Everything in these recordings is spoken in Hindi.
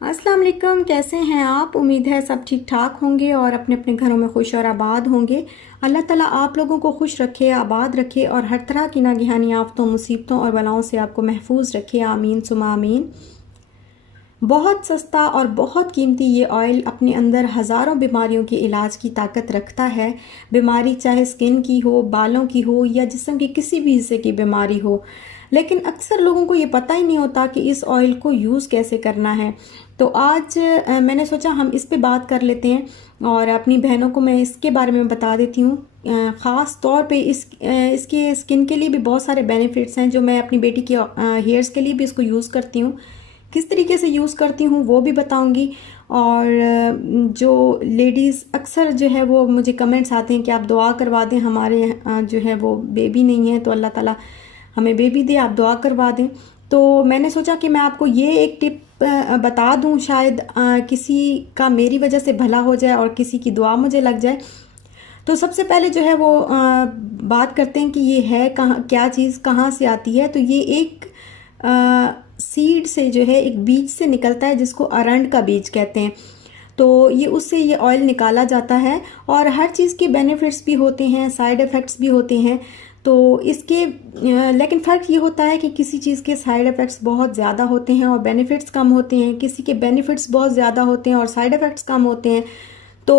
अस्सलाम वालेकुम। कैसे हैं आप? उम्मीद है सब ठीक ठाक होंगे और अपने अपने घरों में खुश और आबाद होंगे। अल्लाह ताला आप लोगों को खुश रखे, आबाद रखे और हर तरह की नागहानी आफतों, मुसीबतों और बलाओं से आपको महफूज रखे। आमीन सुमा आमीन। बहुत सस्ता और बहुत कीमती ये ऑयल अपने अंदर हज़ारों बीमारियों के इलाज की ताकत रखता है। बीमारी चाहे स्किन की हो, बालों की हो या जिस्म के किसी भी हिस्से की बीमारी हो, लेकिन अक्सर लोगों को ये पता ही नहीं होता कि इस ऑयल को यूज़ कैसे करना है। तो आज मैंने सोचा हम इस पे बात कर लेते हैं और अपनी बहनों को मैं इसके बारे में बता देती हूँ। ख़ास तौर पे इसके स्किन के लिए भी बहुत सारे बेनिफिट्स हैं जो मैं अपनी बेटी के हेयर्स के लिए भी इसको यूज़ करती हूँ। किस तरीके से यूज़ करती हूँ वो भी बताऊँगी। और जो लेडीज़ अक्सर जो है वो मुझे कमेंट्स आते हैं कि आप दुआ करवा दें, हमारे जो है वो बेबी नहीं है, तो अल्लाह ताला हमें बेबी दे, आप दुआ करवा दें। तो मैंने सोचा कि मैं आपको ये एक टिप बता दूं, शायद किसी का मेरी वजह से भला हो जाए और किसी की दुआ मुझे लग जाए। तो सबसे पहले जो है वो बात करते हैं कि ये है कहाँ, क्या चीज़ कहाँ से आती है। तो ये एक सीड से जो है, एक बीज से निकलता है जिसको अरंड का बीज कहते हैं। तो ये उससे ये ऑयल निकाला जाता है और हर चीज़ के बेनिफिट्स भी होते हैं, साइड इफ़ेक्ट्स भी होते हैं। तो इसके लेकिन फ़र्क ये होता है कि किसी चीज़ के साइड इफ़ेक्ट्स बहुत ज़्यादा होते हैं और बेनिफिट्स कम होते हैं, किसी के बेनिफिट्स बहुत ज़्यादा होते हैं और साइड इफ़ेक्ट्स कम होते हैं। तो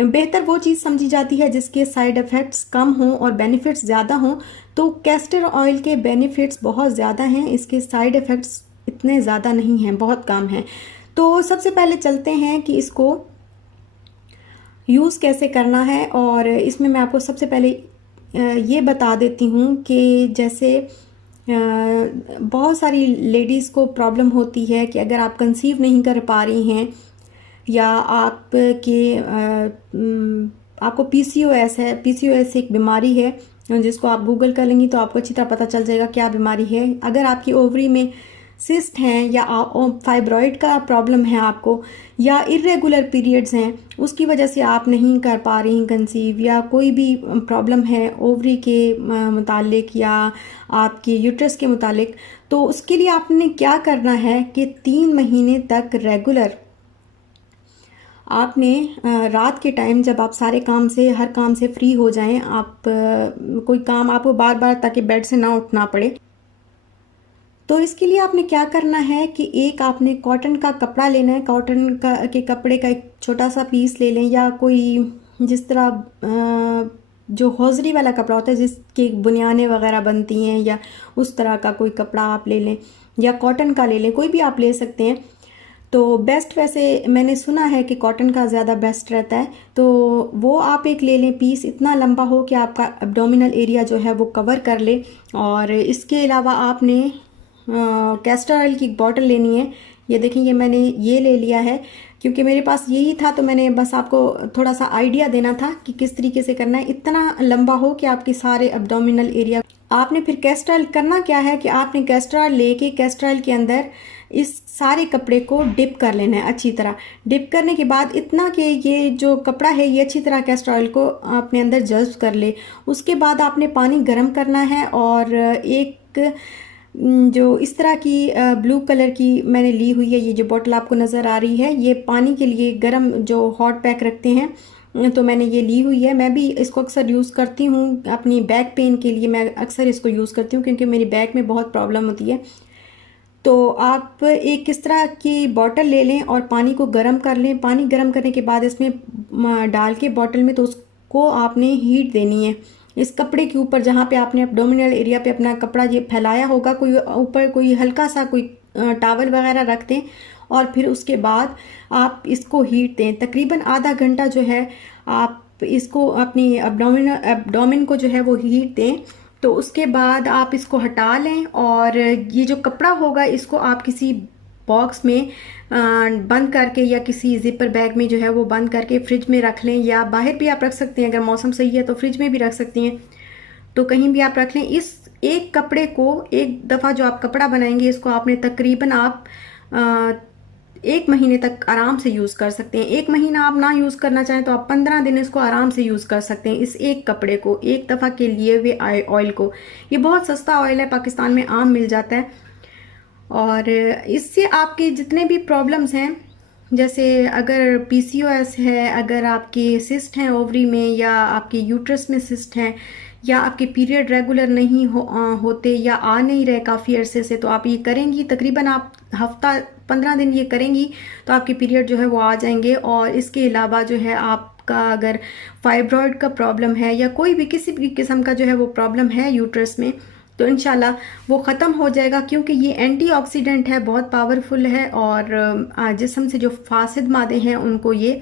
बेहतर वो चीज़ समझी जाती है जिसके साइड इफ़ेक्ट्स कम हों और बेनिफिट्स ज़्यादा हों। तो कैस्टर ऑयल के बेनिफिट्स बहुत ज़्यादा हैं, इसके साइड इफ़ेक्ट्स इतने ज़्यादा नहीं हैं, बहुत कम हैं। तो सबसे पहले चलते हैं कि इसको यूज़ कैसे करना है। और इसमें मैं आपको सबसे पहले ये बता देती हूँ कि जैसे बहुत सारी लेडीज़ को प्रॉब्लम होती है कि अगर आप कंसीव नहीं कर पा रही हैं या आपको पीसीओएस है। पीसीओएस एक बीमारी है जिसको आप गूगल कर लेंगी तो आपको अच्छी तरह पता चल जाएगा क्या बीमारी है। अगर आपकी ओवरी में सिस्ट हैं या फाइब्रॉइड का प्रॉब्लम है आपको, या इरेगुलर पीरियड्स हैं, उसकी वजह से आप नहीं कर पा रही कंसीव, या कोई भी प्रॉब्लम है ओवरी के मुतालिक या आपके यूट्रस के मुतालिक, तो उसके लिए आपने क्या करना है कि 3 महीने तक रेगुलर आपने रात के टाइम जब आप सारे काम से, हर काम से फ्री हो जाएं, आप कोई काम आपको बार बार ताकि बेड से ना उठना पड़े, तो इसके लिए आपने क्या करना है कि एक आपने कॉटन का कपड़ा लेना है। कॉटन का के कपड़े का एक छोटा सा पीस ले लें, या कोई जिस तरह जो हौजरी वाला कपड़ा होता है जिसके बुनियानें वगैरह बनती हैं, या उस तरह का कोई कपड़ा आप ले लें, या कॉटन का ले लें, कोई भी आप ले सकते हैं। तो बेस्ट वैसे मैंने सुना है कि कॉटन का ज़्यादा बेस्ट रहता है, तो वो आप एक ले लें। पीस इतना लंबा हो कि आपका एब्डोमिनल एरिया जो है वो कवर कर ले। और इसके अलावा आपने कैस्टर ऑयल की बॉटल लेनी है। ये देखें, ये मैंने ये ले लिया है क्योंकि मेरे पास यही था, तो मैंने बस आपको थोड़ा सा आइडिया देना था कि किस तरीके से करना है। इतना लंबा हो कि आपके सारे एब्डोमिनल एरिया। आपने फिर कैस्टर ऑयल करना क्या है कि आपने कैस्टर ऑयल लेके कैस्टर ऑयल के अंदर इस सारे कपड़े को डिप कर लेना है अच्छी तरह। डिप करने के बाद इतना कि ये जो कपड़ा है ये अच्छी तरह कैस्टर ऑयल को अपने अंदर जज्ब कर ले। उसके बाद आपने पानी गर्म करना है और एक जो इस तरह की ब्लू कलर की मैंने ली हुई है, ये जो बोतल आपको नज़र आ रही है, ये पानी के लिए गर्म जो हॉट पैक रखते हैं, तो मैंने ये ली हुई है। मैं भी इसको अक्सर यूज़ करती हूँ अपनी बैक पेन के लिए। मैं अक्सर इसको यूज़ करती हूँ क्योंकि मेरी बैक में बहुत प्रॉब्लम होती है। तो आप एक किस तरह की बॉटल ले लें और पानी को गर्म कर लें। पानी गर्म करने के बाद इसमें डाल के बॉटल में, तो उसको आपने हीट देनी है इस कपड़े के ऊपर जहाँ पे आपने एब्डोमिनल एरिया पे अपना कपड़ा ये फैलाया होगा। कोई ऊपर कोई हल्का सा कोई टॉवल वगैरह रख दें और फिर उसके बाद आप इसको हीट दें। तकरीबन आधा घंटा जो है आप इसको अपनी एब्डोमिन को जो है वो हीट दें। तो उसके बाद आप इसको हटा लें और ये जो कपड़ा होगा इसको आप किसी बॉक्स में बंद करके या किसी जिपर बैग में जो है वो बंद करके फ्रिज में रख लें, या बाहर भी आप रख सकते हैं। अगर मौसम सही है तो फ्रिज में भी रख सकती हैं, तो कहीं भी आप रख लें। इस एक कपड़े को एक दफ़ा जो आप कपड़ा बनाएंगे इसको आपने तकरीबन आप 1 महीने तक आराम से यूज़ कर सकते हैं। 1 महीना आप ना यूज़ करना चाहें तो आप 15 दिन इसको आराम से यूज़ कर सकते हैं। इस एक कपड़े को, एक दफ़ा के लिए हुए ऑयल को। ये बहुत सस्ता ऑयल है, पाकिस्तान में आम मिल जाता है। और इससे आपके जितने भी प्रॉब्लम्स हैं, जैसे अगर पीसीओएस है, अगर आपके सिस्ट हैं ओवरी में, या आपके यूट्रस में सिस्ट हैं, या आपके पीरियड रेगुलर नहीं होते या आ नहीं रहे काफ़ी अरसे से, तो आप ये करेंगी, तकरीबन आप हफ्ता 15 दिन ये करेंगी तो आपके पीरियड जो है वो आ जाएंगे। और इसके अलावा जो है आपका अगर फाइब्रॉयड का प्रॉब्लम है या कोई भी किसी भी किस्म का जो है वो प्रॉब्लम है यूट्रस में, तो इंशाल्लाह वो ख़त्म हो जाएगा, क्योंकि ये एंटीऑक्सीडेंट है, बहुत पावरफुल है और जिस्म से जो फासिद मादे हैं उनको ये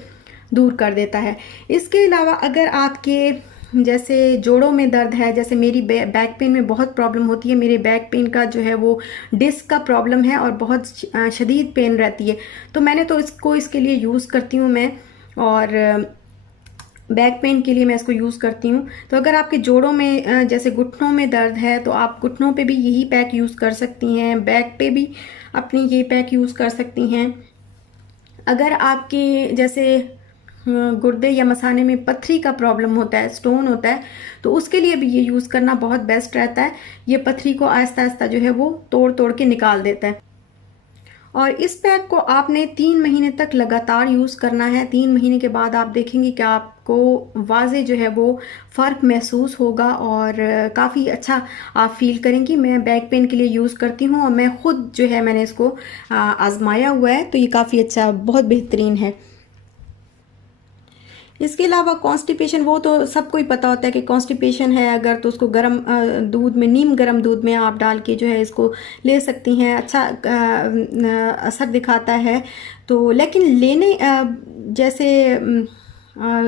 दूर कर देता है। इसके अलावा अगर आपके जैसे जोड़ों में दर्द है, जैसे मेरी बैक पेन में बहुत प्रॉब्लम होती है, मेरे बैक पेन का जो है वो डिस्क का प्रॉब्लम है और बहुत शदीद पेन रहती है, तो मैंने तो इसको इसके लिए यूज़ करती हूँ मैं, और बैक पेन के लिए मैं इसको यूज़ करती हूँ। तो अगर आपके जोड़ों में जैसे घुटनों में दर्द है तो आप घुटनों पे भी यही पैक यूज़ कर सकती हैं, बैक पे भी अपनी ये पैक यूज़ कर सकती हैं। अगर आपके जैसे गुर्दे या मसाने में पथरी का प्रॉब्लम होता है, स्टोन होता है, तो उसके लिए भी ये यूज़ करना बहुत बेस्ट रहता है। ये पथरी को आहिस्ता आहिस्ता जो है वो तोड़ तोड़ के निकाल देता है। और इस पैक को आपने 3 महीने तक लगातार यूज़ करना है। 3 महीने के बाद आप देखेंगे कि आपको वाज़े जो है वो फ़र्क महसूस होगा और काफ़ी अच्छा आप फील करेंगी। मैं बैक पेन के लिए यूज़ करती हूँ और मैं ख़ुद जो है मैंने इसको आज़माया हुआ है, तो ये काफ़ी अच्छा, बहुत बेहतरीन है। इसके अलावा कॉन्स्टिपेशन, वो तो सबको ही पता होता है कि कॉन्स्टिपेशन है अगर, तो उसको गर्म दूध में, नीम गर्म दूध में आप डाल के जो है इसको ले सकती हैं, अच्छा असर दिखाता है। तो लेकिन लेने जैसे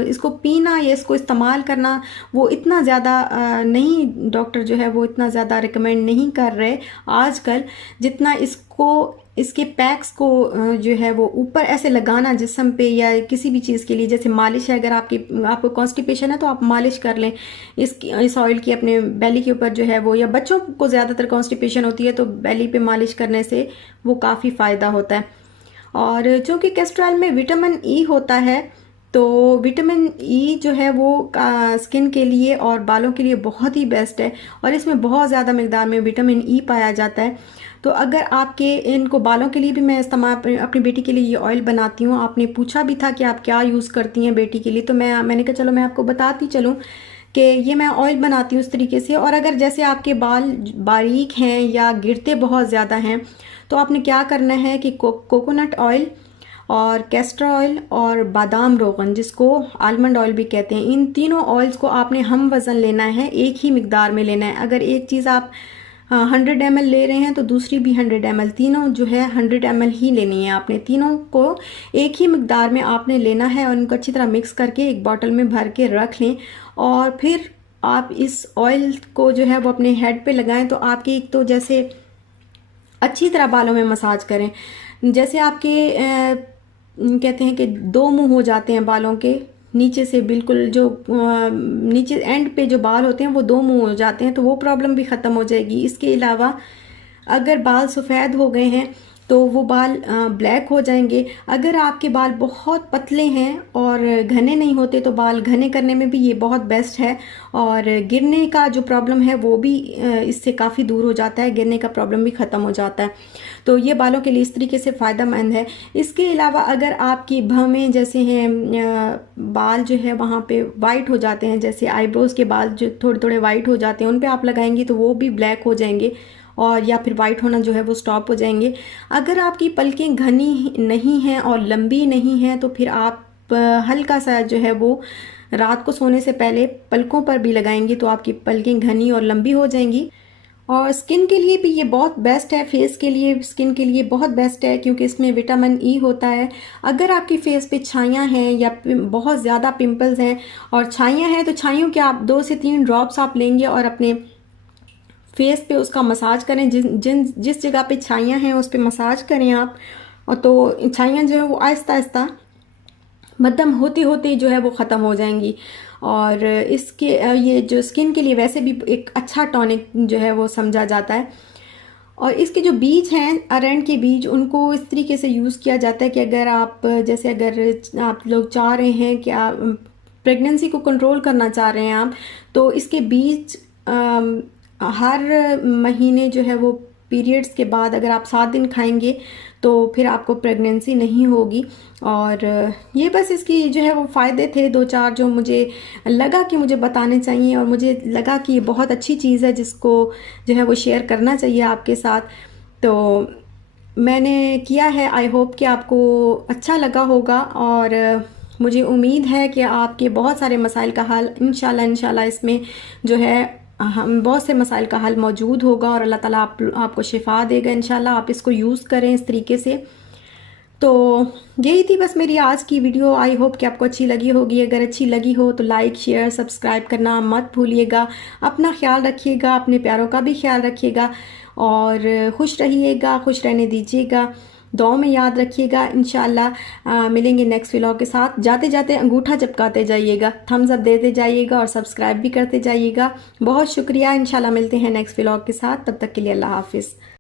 इसको पीना या इसको इस्तेमाल करना वो इतना ज़्यादा नहीं, डॉक्टर जो है वो इतना ज़्यादा रिकमेंड नहीं कर रहे आजकल, जितना इसको, इसके पैक्स को जो है वो ऊपर ऐसे लगाना जिस्म पे या किसी भी चीज़ के लिए, जैसे मालिश है, अगर आपको कॉन्स्टिपेशन है तो आप मालिश कर लें इस ऑयल की अपने बेली के ऊपर जो है वो, या बच्चों को ज़्यादातर कॉन्स्टिपेशन होती है तो बेली पे मालिश करने से वो काफ़ी फ़ायदा होता है। और चूँकि कैस्ट्रॉल में विटामिन ई होता है, तो विटामिन ई जो है वो स्किन के लिए और बालों के लिए बहुत ही बेस्ट है, और इसमें बहुत ज़्यादा मिकदार में विटामिन ई पाया जाता है। तो अगर आपके इनको बालों के लिए भी मैं इस्तेमाल अपनी बेटी के लिए ये ऑयल बनाती हूँ। आपने पूछा भी था कि आप क्या यूज़ करती हैं बेटी के लिए, तो मैंने कहा चलो मैं आपको बताती चलूँ कि ये मैं ऑयल बनाती हूँ उस तरीके से। और अगर जैसे आपके बाल बारीक हैं या गिरते बहुत ज़्यादा हैं, तो आपने क्या करना है कि कोकोनट ऑयल और कैस्टर ऑयल और बादाम रोगन, जिसको आलमंड ऑयल भी कहते हैं, इन तीनों ऑयल्स को आपने हम वज़न लेना है, एक ही मिकदार में लेना है। अगर एक चीज़ आप 100 ml ले रहे हैं तो दूसरी भी 100 ml, तीनों जो है 100 ml ही लेनी है आपने। तीनों को एक ही मिकदार में आपने लेना है और उनको अच्छी तरह मिक्स करके एक बॉटल में भर के रख लें। और फिर आप इस ऑयल को जो है वो अपने हेड पे लगाएं, तो आपकी एक तो जैसे अच्छी तरह बालों में मसाज करें। जैसे आपके कहते हैं कि 2 मुंह हो जाते हैं बालों के, नीचे से बिल्कुल जो नीचे एंड पे जो बाल होते हैं वो 2 मुंह हो जाते हैं, तो वो प्रॉब्लम भी ख़त्म हो जाएगी। इसके अलावा अगर बाल सफ़ेद हो गए हैं तो वो बाल ब्लैक हो जाएंगे। अगर आपके बाल बहुत पतले हैं और घने नहीं होते तो बाल घने करने में भी ये बहुत बेस्ट है, और गिरने का जो प्रॉब्लम है वो भी इससे काफ़ी दूर हो जाता है, गिरने का प्रॉब्लम भी ख़त्म हो जाता है। तो ये बालों के लिए इस तरीके से फ़ायदेमंद है। इसके अलावा अगर आपकी भवें जैसे हैं, बाल जो है वहाँ पे वाइट हो जाते हैं, जैसे आईब्रोज़ के बाल जो थोड़े थोड़े वाइट हो जाते हैं, उन पे आप लगाएंगी तो वो भी ब्लैक हो जाएंगे और या फिर वाइट होना जो है वो स्टॉप हो जाएंगे। अगर आपकी पलकें घनी नहीं हैं और लंबी नहीं हैं, तो फिर आप हल्का सा जो है वो रात को सोने से पहले पलकों पर भी लगाएंगी तो आपकी पलकें घनी और लंबी हो जाएंगी। और स्किन के लिए भी ये बहुत बेस्ट है, फेस के लिए, स्किन के लिए बहुत बेस्ट है, क्योंकि इसमें विटामिन ई होता है। अगर आपकी फेस पे छाइयाँ हैं या बहुत ज़्यादा पिंपल्स हैं और छाइयाँ हैं, तो छाइयों के आप 2 से 3 ड्रॉप्स आप लेंगे और अपने फेस पे उसका मसाज करें। जिस जगह पे छाइयाँ हैं उस पे मसाज करें आप, और तो छाइयाँ जो है वो आहिस्ता आहिस्ता मध्यम होते होते जो है वो ख़त्म हो जाएंगी। और इसके ये जो स्किन के लिए वैसे भी एक अच्छा टॉनिक जो है वो समझा जाता है। और इसके जो बीज हैं, अरंड के बीज, उनको इस तरीके से यूज़ किया जाता है कि अगर आप जैसे अगर आप लोग चाह रहे हैं कि आप प्रेगनेंसी को कंट्रोल करना चाह रहे हैं आप, तो इसके बीज हर महीने जो है वो पीरियड्स के बाद अगर आप 7 दिन खाएंगे तो फिर आपको प्रेगनेंसी नहीं होगी। और ये बस इसकी जो है वो फ़ायदे थे 2-4 जो मुझे लगा कि मुझे बताने चाहिए, और मुझे लगा कि ये बहुत अच्छी चीज़ है जिसको जो है वो शेयर करना चाहिए आपके साथ। तो मैंने किया है। आई होप कि आपको अच्छा लगा होगा, और मुझे उम्मीद है कि आपके बहुत सारे मसाइल का हल इंशाल्लाह इसमें जो है हम बहुत से मसाइल का हल मौजूद होगा, और अल्लाह ताला आपको शिफा देगा इंशाल्लाह। आप इसको यूज़ करें इस तरीके से। तो यही थी बस मेरी आज की वीडियो। आई होप कि आपको अच्छी लगी होगी। अगर अच्छी लगी हो तो लाइक शेयर सब्सक्राइब करना मत भूलिएगा। अपना ख्याल रखिएगा, अपने प्यारों का भी ख्याल रखिएगा, और खुश रहिएगा, खुश रहने दीजिएगा। दुआओं में याद रखिएगा। इंशाल्लाह मिलेंगे नेक्स्ट व्लॉग के साथ। जाते जाते अंगूठा चिपकाते जाइएगा, थम्स अप देते जाइएगा, और सब्सक्राइब भी करते जाइएगा। बहुत शुक्रिया। इंशाल्लाह मिलते हैं नेक्स्ट व्लॉग के साथ। तब तक के लिए अल्लाह हाफिज़।